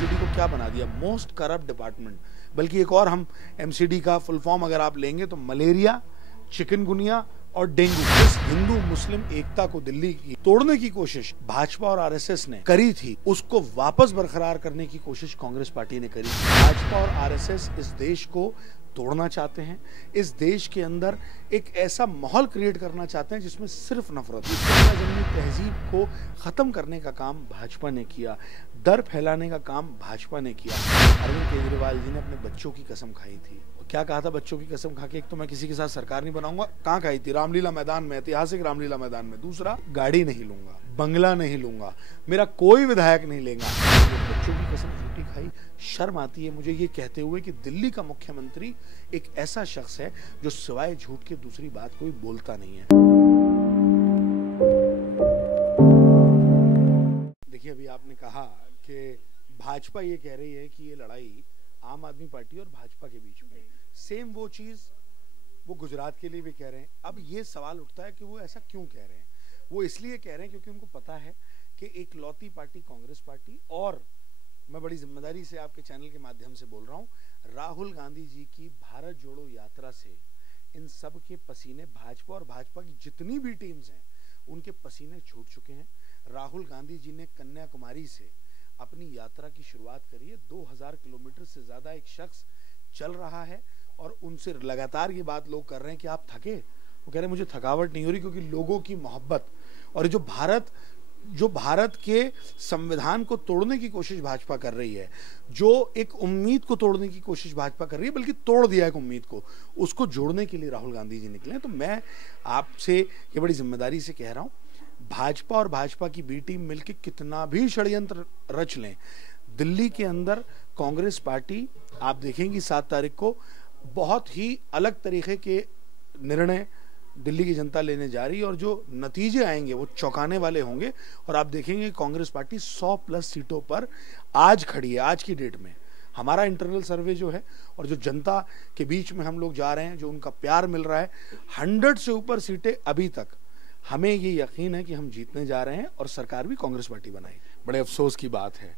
MCD को क्या बना दिया, मोस्ट करप्ट डिपार्टमेंट। बल्कि एक और हम एमसीडी का फुल फॉर्म अगर आप लेंगे तो मलेरिया, चिकनगुनिया और डेंगू। इस हिंदू मुस्लिम एकता को दिल्ली की तोड़ने की कोशिश भाजपा और आरएसएस ने करी थी, उसको वापस बरकरार करने की कोशिश कांग्रेस पार्टी ने करी। भाजपा और आरएसएस इस देश को तोड़ना चाहते हैं, इस देश के अंदर एक ऐसा माहौल क्रिएट करना चाहते हैं जिसमें सिर्फ नफरत। जमीनी तहजीब को खत्म करने का काम भाजपा ने किया, डर फैलाने का काम भाजपा ने किया। अरविंद केजरीवाल जी ने अपने बच्चों की कसम खाई थी। क्या कहा था बच्चों की कसम खा के? एक तो मैं किसी के साथ सरकार नहीं बनाऊंगा। कहाँ खाई थी? रामलीला मैदान में, ऐतिहासिक रामलीला मैदान में। दूसरा, गाड़ी नहीं लूंगा, बंगला नहीं लूंगा, मेरा कोई विधायक नहीं लेगा। बच्चों की कसम झूठी खाई। शर्म आती है मुझे ये कहते हुए कि दिल्ली का मुख्यमंत्री एक ऐसा शख्स है जो सिवाय झूठ के दूसरी बात कोई बोलता नहीं है। देखिए, अभी आपने कहा कि भाजपा ये कह रही है कि ये लड़ाई आम आदमी पार्टी और भाजपा के बीच में, सेम वो चीज वो गुजरात के लिए भी कह रहे हैं। अब ये सवाल उठता है कि वो ऐसा क्यों कह रहे हैं? वो इसलिए कह रहे हैं क्योंकि उनको पता है कि एक लौती पार्टी कांग्रेस पार्टी, और मैं बड़ी जिम्मेदारी से आपके चैनल के माध्यम से बोल रहा हूं, राहुल गांधी जी की भारत जोड़ो यात्रा से इन सब के पसीने, भाजपा और भाजपा की जितनी भी टीम्स हैं उनके पसीने छूट चुके हैं। राहुल गांधी जी ने कन्याकुमारी से अपनी यात्रा की शुरुआत करी है। 2000 किलोमीटर से ज्यादा एक शख्स चल रहा है और उनसे लगातार ये बात लोग कर रहे हैं कि आप थके? वो कह रहे हैं मुझे थकावट नहीं हो रही, क्योंकि लोगों की मोहब्बत और जो भारत के संविधान को तोड़ने की कोशिश भाजपा कर रही है, जो एक उम्मीद को तोड़ने की कोशिश भाजपा कर रही है, बल्कि तोड़ दिया एक उम्मीद को, उसको जोड़ने के लिए राहुल गांधी जी निकले। तो मैं आपसे ये बड़ी जिम्मेदारी से कह रहा हूं, भाजपा और भाजपा की बी टीम मिलकर कितना भी षड्यंत्र रच लें, दिल्ली के अंदर कांग्रेस पार्टी, आप देखेंगी 7 तारीख को बहुत ही अलग तरीके के निर्णय दिल्ली की जनता लेने जा रही है, और जो नतीजे आएंगे वो चौंकाने वाले होंगे। और आप देखेंगे कांग्रेस पार्टी 100+ सीटों पर आज खड़ी है। आज की डेट में हमारा इंटरनल सर्वे जो है, और जो जनता के बीच में हम लोग जा रहे हैं, जो उनका प्यार मिल रहा है, 100 से ऊपर सीटें अभी तक हमें ये यकीन है कि हम जीतने जा रहे हैं और सरकार भी कांग्रेस पार्टी बनाएगी। बड़े अफसोस की बात है,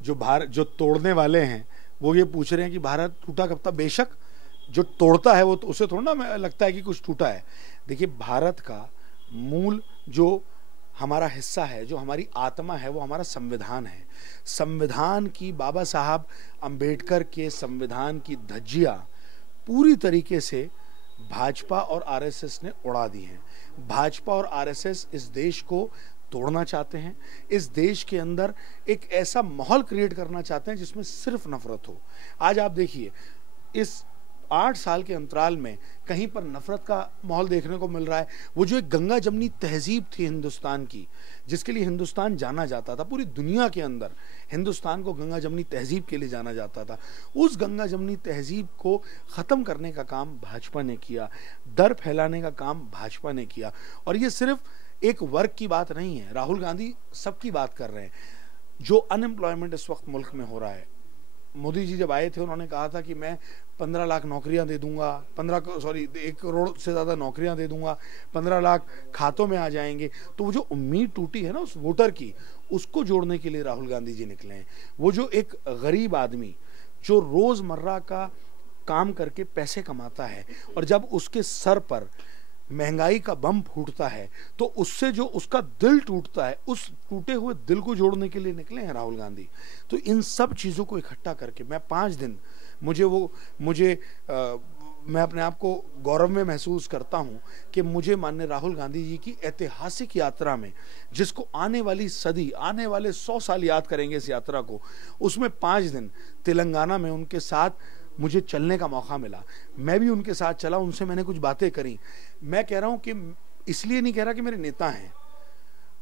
जो तोड़ने वाले हैं वो ये पूछ रहे हैं कि भारत टूटा कब तक। बेशक जो तोड़ता है वो तो उसे थोड़ा ना लगता है कि कुछ टूटा है। देखिए, भारत का मूल जो हमारा हिस्सा है, जो हमारी आत्मा है, वो हमारा संविधान है। संविधान की, बाबा साहब अंबेडकर के संविधान की धज्जियां पूरी तरीके से भाजपा और आरएसएस ने उड़ा दी हैं। भाजपा और आरएसएस इस देश को तोड़ना चाहते हैं, इस देश के अंदर एक ऐसा माहौल क्रिएट करना चाहते हैं जिसमें सिर्फ नफरत हो। आज आप देखिए, इस 8 साल के अंतराल में कहीं पर नफरत का माहौल देखने को मिल रहा है। वो जो एक गंगा जमनी तहजीब थी हिंदुस्तान की, जिसके लिए हिंदुस्तान जाना जाता था, पूरी दुनिया के अंदर हिंदुस्तान को गंगा जमनी तहजीब के लिए जाना जाता था, उस गंगा जमनी तहजीब को ख़त्म करने का काम भाजपा ने किया, डर फैलाने का काम भाजपा ने किया। और ये सिर्फ एक वर्ग की बात नहीं है, राहुल गांधी सबकी बात कर रहे हैं। जो अनएम्प्लॉयमेंट इस वक्त मुल्क में हो रहा है, मोदी जी जब आए थे उन्होंने कहा था कि मैं 15 लाख नौकरियां दे दूंगा, 1 करोड़ से ज़्यादा नौकरियां दे दूंगा, 15 लाख खातों में आ जाएंगे। तो वो जो उम्मीद टूटी है ना उस वोटर की, उसको जोड़ने के लिए राहुल गांधी जी निकले हैं। वो जो एक गरीब आदमी जो रोज़मर्रा का काम करके पैसे कमाता है, और जब उसके सर पर महंगाई का बम फूटता है तो उससे जो उसका दिल टूटता है, उस टूटे हुए दिल को जोड़ने के लिए निकले हैं राहुल गांधी। तो इन सब चीज़ों को इकट्ठा करके मैं 5 दिन मैं अपने आप को गौरव में महसूस करता हूं कि मुझे माननीय राहुल गांधी जी की ऐतिहासिक यात्रा में, जिसको आने वाली सदी, आने वाले 100 साल याद करेंगे इस यात्रा को, उसमें 5 दिन तेलंगाना में उनके साथ मुझे चलने का मौका मिला। मैं भी उनके साथ चला, उनसे मैंने कुछ बातें करी। मैं कह रहा हूं कि इसलिए नहीं कह रहा कि मेरे नेता हैं,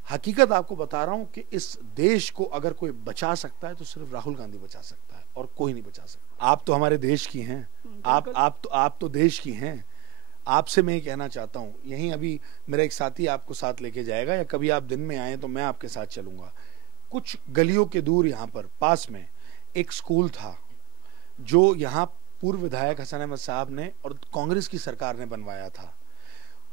हकीकत आपको बता रहा हूं कि इस देश को अगर कोई बचा सकता है तो सिर्फ राहुल गांधी बचा सकता है, और कोई नहीं बचा सकता। आप तो हमारे देश की हैं, आप तो देश की हैं। आपसे मैं ये कहना चाहता हूं, यहीं अभी मेरा एक साथी आपको साथ लेके जाएगा, या कभी आप दिन में आए तो मैं आपके साथ चलूंगा। कुछ गलियों के दूर यहाँ पर पास में एक स्कूल था, जो यहाँ पूर्व विधायक हसन अहमद साहब ने और कांग्रेस की सरकार ने बनवाया था।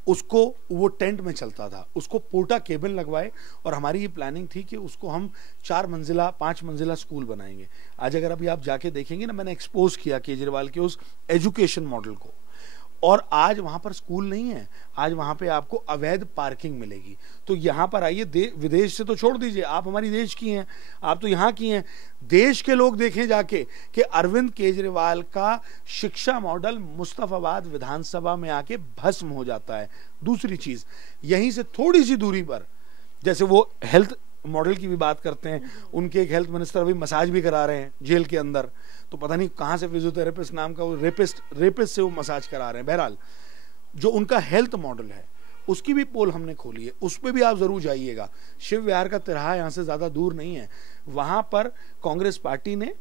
उसको वो टेंट में चलता था, उसको पोटा केबिन लगवाए और हमारी ये प्लानिंग थी कि उसको हम 4 मंजिला 5 मंजिला स्कूल बनाएंगे। आज अगर अभी आप जाके देखेंगे ना, मैंने एक्सपोज किया केजरीवाल के उस एजुकेशन मॉडल को, और आज वहां पर स्कूल नहीं है, आज वहां पे आपको अवैध पार्किंग मिलेगी। तो यहां पर आइए, विदेश से तो छोड़ दीजिए, आप हमारी देश की हैं, आप तो यहां की हैं, देश के लोग देखें जाके कि अरविंद केजरीवाल का शिक्षा मॉडल मुस्तफाबाद विधानसभा में आके भस्म हो जाता है। दूसरी चीज, यहीं से थोड़ी सी दूरी पर, जैसे वो हेल्थ मॉडल की भी बात करते हैं, उनके एक हेल्थ मिनिस्टर अभी मसाज भी करा रहे हैं जेल के अंदर, तो पता नहीं कहां से फिजियोथेरेपिस्ट नाम का वो रेपिस्ट से वो मसाज करा रहे हैं। बहरहाल जो उनका हेल्थ मॉडल है उसकी भी पोल हमने खोली है, उस पर भी आप जरूर जाइएगा। शिव विहार का तिराहा यहाँ से ज्यादा दूर नहीं है, वहां पर कांग्रेस पार्टी ने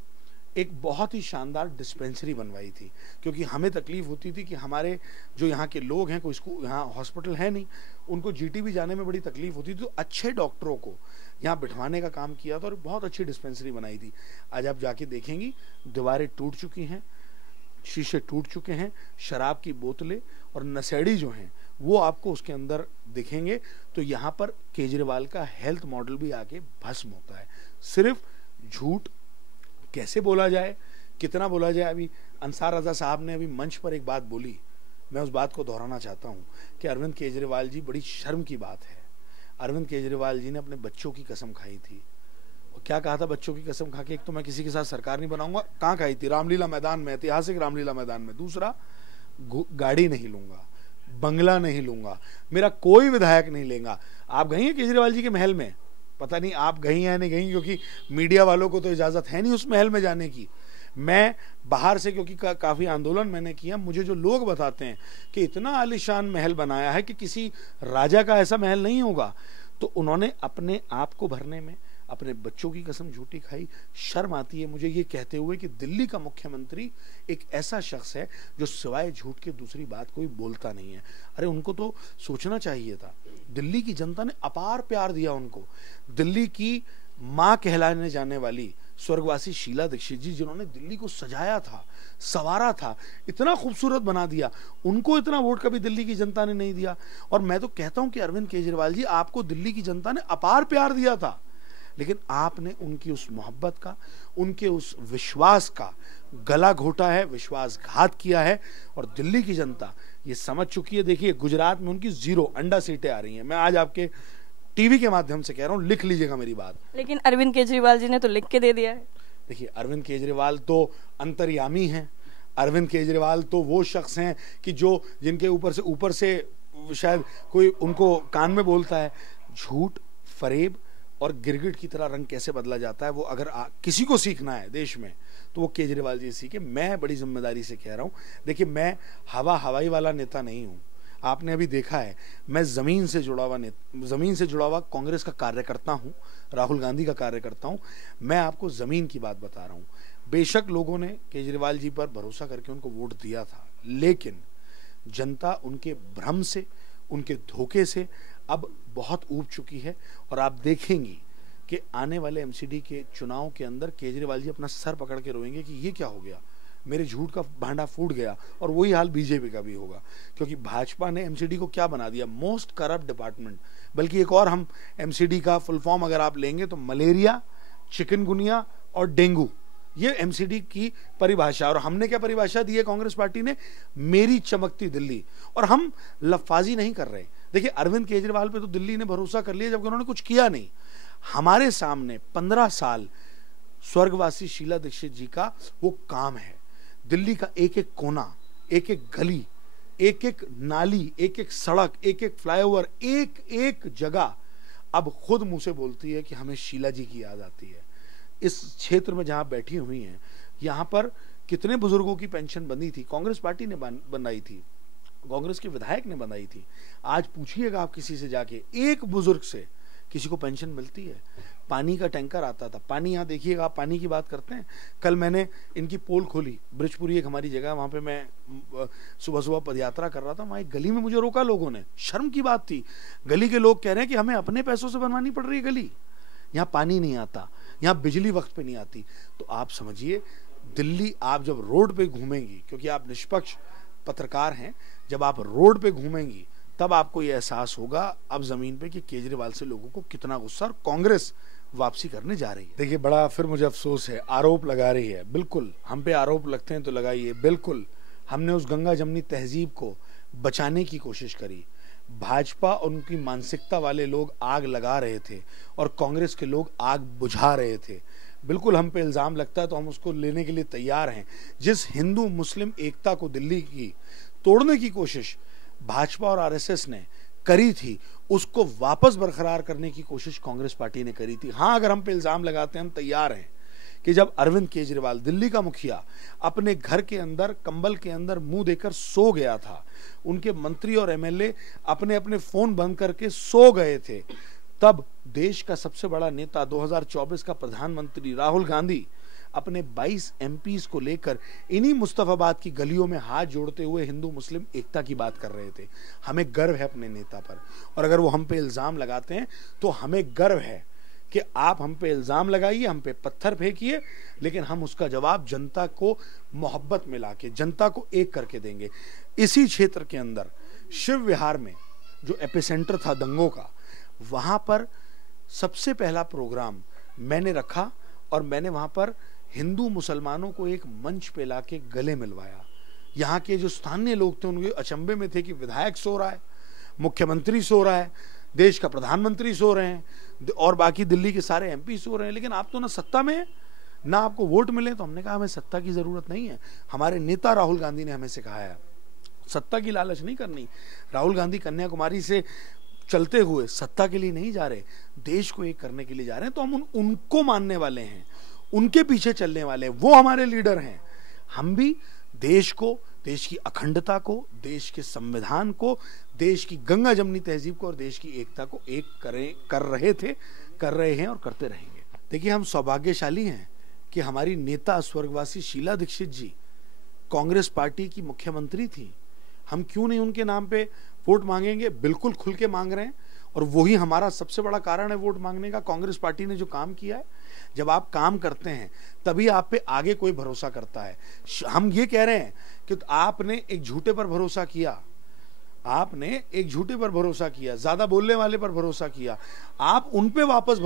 एक बहुत ही शानदार डिस्पेंसरी बनवाई थी, क्योंकि हमें तकलीफ होती थी कि हमारे जो यहाँ के लोग हैं, कोई स्कूल यहाँ हॉस्पिटल है नहीं, उनको जीटीबी जाने में बड़ी तकलीफ होती थी, तो अच्छे डॉक्टरों को यहाँ बिठवाने का काम किया था और बहुत अच्छी डिस्पेंसरी बनाई थी। आज आप जाके देखेंगी, दीवारें टूट चुकी हैं, शीशे टूट चुके हैं, शराब की बोतलें और नशेड़ी जो हैं वो आपको उसके अंदर दिखेंगे। तो यहाँ पर केजरीवाल का हेल्थ मॉडल भी आके भस्म होता है। सिर्फ झूठ कैसे बोला जाए, कितना बोला जाए। अभी अंसार रजा साहब ने अभी मंच पर एक बात बोली, मैं उस बात को दोहराना चाहता हूं कि अरविंद केजरीवाल जी, बड़ी शर्म की बात है, अरविंद केजरीवाल जी ने अपने बच्चों की कसम खाई थी। और क्या कहा था बच्चों की कसम खा के? एक तो मैं किसी के साथ सरकार नहीं बनाऊंगा, कहां खाई थी? रामलीला मैदान में, ऐतिहासिक रामलीला मैदान में। दूसरा, गाड़ी नहीं लूंगा, बंगला नहीं लूंगा, मेरा कोई विधायक नहीं लेगा। आप गई हैं केजरीवाल जी के महल में? पता नहीं आप गई हैं नहीं गई, क्योंकि मीडिया वालों को तो इजाजत है नहीं उस महल में जाने की। मैं बाहर से, क्योंकि काफी आंदोलन मैंने किया, मुझे जो लोग बताते हैं कि इतना आलीशान महल बनाया है कि किसी राजा का ऐसा महल नहीं होगा, तो उन्होंने अपने आप को भरने में अपने बच्चों की कसम झूठी खाई। शर्म आती है मुझे ये कहते हुए कि दिल्ली का मुख्यमंत्री एक ऐसा शख्स है जो सिवाय झूठ के दूसरी बात कोई बोलता नहीं है। अरे उनको तो सोचना चाहिए था, दिल्ली की जनता ने अपार प्यार दिया उनको। दिल्ली की मां कहलाने जाने वाली स्वर्गवासी शीला दीक्षित जी, जिन्होंने दिल्ली को सजाया था, संवारा था, इतना खूबसूरत बना दिया, उनको इतना वोट कभी दिल्ली की जनता ने नहीं दिया। और मैं तो कहता हूं कि अरविंद केजरीवाल जी, आपको दिल्ली की जनता ने अपार प्यार दिया था, लेकिन आपने उनकी उस मोहब्बत का, उनके उस विश्वास का गला घोटा है, विश्वासघात किया है। और दिल्ली की जनता ये समझ चुकी है। देखिए गुजरात में उनकी 0 अंडा सीटें आ रही हैं। मैं आज आपके टीवी के माध्यम से कह रहा हूं, लिख लीजिएगा मेरी बात। लेकिन अरविंद केजरीवाल जी ने तो लिख के दे दिया है। देखिए अरविंद केजरीवाल तो अंतर्यामी हैं, अरविंद केजरीवाल तो वो शख्स हैं कि जो जिनके ऊपर से शायद कोई उनको कान में बोलता है। झूठ, फरेब और गिरगिट की तरह रंग कैसे बदला जाता है, वो अगर किसी को सीखना है देश में तो वो केजरीवाल जी सीखे। मैं बड़ी जिम्मेदारी से कह रहा हूं, देखिए मैं हवाई वाला नेता नहीं हूं। आपने अभी देखा है, मैं जमीन से जुड़ा हुआ कांग्रेस का कार्यकर्ता हूं, राहुल गांधी का कार्यकर्ता हूं। मैं आपको जमीन की बात बता रहा हूं। बेशक लोगों ने केजरीवाल जी पर भरोसा करके उनको वोट दिया था, लेकिन जनता उनके भ्रम से, उनके धोखे से अब बहुत ऊब चुकी है। और आप देखेंगी कि आने वाले एमसीडी के चुनाव के अंदर केजरीवाल जी अपना सर पकड़ के रोएंगे कि ये क्या हो गया, मेरे झूठ का भांडा फूट गया। और वही हाल बीजेपी का भी होगा, क्योंकि भाजपा ने एमसीडी को क्या बना दिया, मोस्ट करप्ट डिपार्टमेंट। बल्कि एक और, हम एमसीडी का फुल फॉर्म अगर आप लेंगे तो मलेरिया, चिकनगुनिया और डेंगू, ये एमसीडी की परिभाषा। और हमने क्या परिभाषा दी है कांग्रेस पार्टी ने, मेरी चमकती दिल्ली। और हम लफाजी नहीं कर रहे। देखिए अरविंद केजरीवाल पे तो दिल्ली ने भरोसा कर लिया जबकि उन्होंने कुछ किया नहीं। हमारे सामने 15 साल स्वर्गवासी शीला दीक्षित जी का वो काम है। दिल्ली का एक एक कोना, एक एक गली, एक एक नाली, एक एक सड़क, एक एक फ्लाईओवर, एक एक जगह अब खुद मुंह से बोलती है कि हमें शीला जी की याद आती है। इस क्षेत्र में जहां बैठी हुई हैं, यहां पर कितने बुजुर्गों की पेंशन बंधी थी, कांग्रेस पार्टी ने बनाई थी, कांग्रेस के विधायक ने बनाई थी। आज पूछिएगा आप किसी से जाके, एक बुजुर्ग से किसी को पेंशन मिलती है? पानी का टैंकर आता था, पानी, यहाँ देखिएगा, आप पानी की बात करते हैं। कल मैंने इनकी पोल खोली, ब्रिजपुरी एक हमारी जगह, वहां पे मैं सुबह सुबह पदयात्रा कर रहा था, वहां एक गली में मुझे रोका लोगों ने। शर्म की बात थी, गली के लोग कह रहे हैं कि हमें अपने पैसों से बनवानी पड़ रही है गली, यहाँ पानी नहीं आता, यहाँ बिजली वक्त पे नहीं आती। तो आप समझिए दिल्ली, आप जब रोड पे घूमेंगी, क्योंकि आप निष्पक्ष पत्रकार हैं, जब आप रोड पे घूमेंगी तब आपको ये एहसास होगा अब जमीन पे कि केजरीवाल से लोगों को कितना गुस्सा, और कांग्रेस वापसी करने जा रही है। देखिए, बड़ा फिर मुझे अफसोस है, आरोप लगा रही है। बिल्कुल हम पे आरोप लगते हैं तो लगाइए, बिल्कुल हमने उस गंगा जमनी तहजीब को बचाने की कोशिश करी। भाजपा और उनकी मानसिकता वाले लोग आग लगा रहे थे और कांग्रेस के लोग आग बुझा रहे थे। बिल्कुल हम पे इल्जाम लगता है तो हम उसको लेने के लिए तैयार हैं। जिस हिंदू मुस्लिम एकता को दिल्ली की तोड़ने की कोशिश भाजपा और आरएसएस ने करी थी, उसको वापस बरकरार करने की कोशिश कांग्रेस पार्टी ने करी थी। हाँ, अगर हम पे इल्जाम लगाते हैं, हम तैयार हैं कि जब अरविंद केजरीवाल दिल्ली का मुखिया अपने घर के अंदर कंबल के अंदर मुंह देकर सो गया था, उनके मंत्री और एमएलए अपने अपने फोन बंद करके सो गए थे, तब देश का सबसे बड़ा नेता 2024 का प्रधानमंत्री राहुल गांधी अपने 22 एमपीज को लेकर इन्हीं मुस्तफाबाद की गलियों में हाथ जोड़ते हुए हिंदू मुस्लिम एकता की बात कर रहे थे। हमें गर्व है अपने नेता पर, और अगर वो हम पे इल्जाम लगाते हैं तो हमें गर्व है कि आप हम पे इल्जाम लगाइए, हम पे पत्थर फेंकिए, लेकिन हम उसका जवाब जनता को मोहब्बत मिला के, जनता को एक करके देंगे। इसी क्षेत्र के अंदर शिव विहार में जो एपिसेंटर था दंगों का, वहां पर सबसे पहला प्रोग्राम मैंने रखा और मैंने वहां पर हिंदू मुसलमानों को एक मंच पे लाके गले मिलवाया। यहाँ के जो स्थानीय लोग थे उनके अचंभे में थे कि विधायक सो रहा है, मुख्यमंत्री सो रहा है, देश का प्रधानमंत्री सो रहे हैं और बाकी दिल्ली के सारे एमपी सो रहे हैं, लेकिन आप तो ना सत्ता में है ना आपको वोट मिले। तो हमने कहा हमें सत्ता की जरूरत नहीं है। हमारे नेता राहुल गांधी ने हमें सिखाया है सत्ता की लालच नहीं करनी। राहुल गांधी कन्याकुमारी से चलते हुए सत्ता के लिए नहीं जा रहे, देश को एक करने के लिए जा रहे हैं। तो हम उनको मानने वाले हैं, उनके पीछे चलने वाले हैं, वो हमारे लीडर हैं। हम भी देश को, देश की अखंडता को, देश के संविधान को, देश की गंगा जमनी तहजीब को और देश की एकता को एक कर रहे थे, कर रहे हैं और करते रहेंगे। देखिए, हम सौभाग्यशाली हैं कि हमारी नेता स्वर्गवासी शीला दीक्षित जी कांग्रेस पार्टी की मुख्यमंत्री थी। हम क्यों नहीं उनके नाम पे वोट मांगेंगे? बिल्कुल खुल के मांग रहे हैं, और वही हमारा सबसे बड़ा कारण है वोट मांगने का। कांग्रेस पार्टी ने जो काम किया है, जब आप काम करते हैं तभी आप पे आगे कोई भरोसा करता है। हम ये कह रहे हैं कि आपने एक झूठे पर भरोसा किया, आपने एक झूठे पर भरोसा किया, ज्यादा बोलने वाले पर भरोसा किया, आप उन पे वापस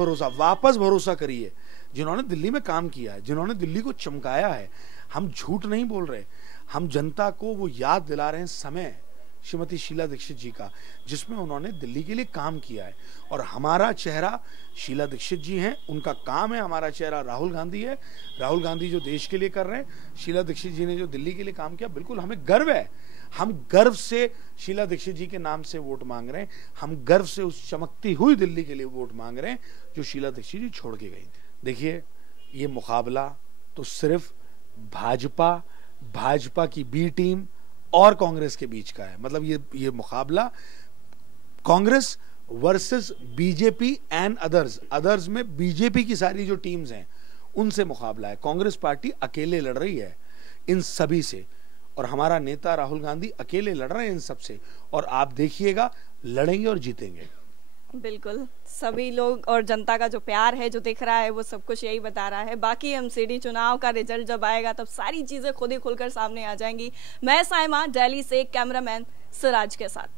भरोसा करिए जिन्होंने दिल्ली में काम किया है, जिन्होंने दिल्ली को चमकाया है। हम झूठ नहीं बोल रहे, हम जनता को वो याद दिला रहे हैं समय श्रीमती शीला दीक्षित जी का, जिसमें उन्होंने दिल्ली के लिए काम किया है। और हमारा चेहरा शीला दीक्षित जी हैं, उनका काम है। हमारा चेहरा राहुल गांधी है। राहुल गांधी जो देश के लिए कर रहे हैं, शीला दीक्षित जी ने जो दिल्ली के लिए काम किया, बिल्कुल हमें गर्व है। हम गर्व से शीला दीक्षित जी के नाम से वोट मांग रहे हैं। हम गर्व से उस चमकती हुई दिल्ली के लिए वोट मांग रहे हैं जो शीला दीक्षित जी छोड़ के गई थी। देखिए, ये मुकाबला तो सिर्फ भाजपा की बी टीम और कांग्रेस के बीच का है। मतलब ये मुकाबला Congress versus BJP and others में बीजेपी की सारी जो टीम्स हैं उनसे मुकाबला है। कांग्रेस पार्टी अकेले लड़ रही है इन सभी से, और हमारा नेता राहुल गांधी अकेले लड़ रहे हैं इन सब से, और आप देखिएगा लड़ेंगे और जीतेंगे। बिल्कुल, सभी लोग और जनता का जो प्यार है, जो दिख रहा है, वो सब कुछ यही बता रहा है। बाकी एमसीडी चुनाव का रिजल्ट जब आएगा तब सारी चीजें खुद ही खुलकर सामने आ जाएंगी। मैं साइमा, दिल्ली से कैमरामैन सिराज के साथ।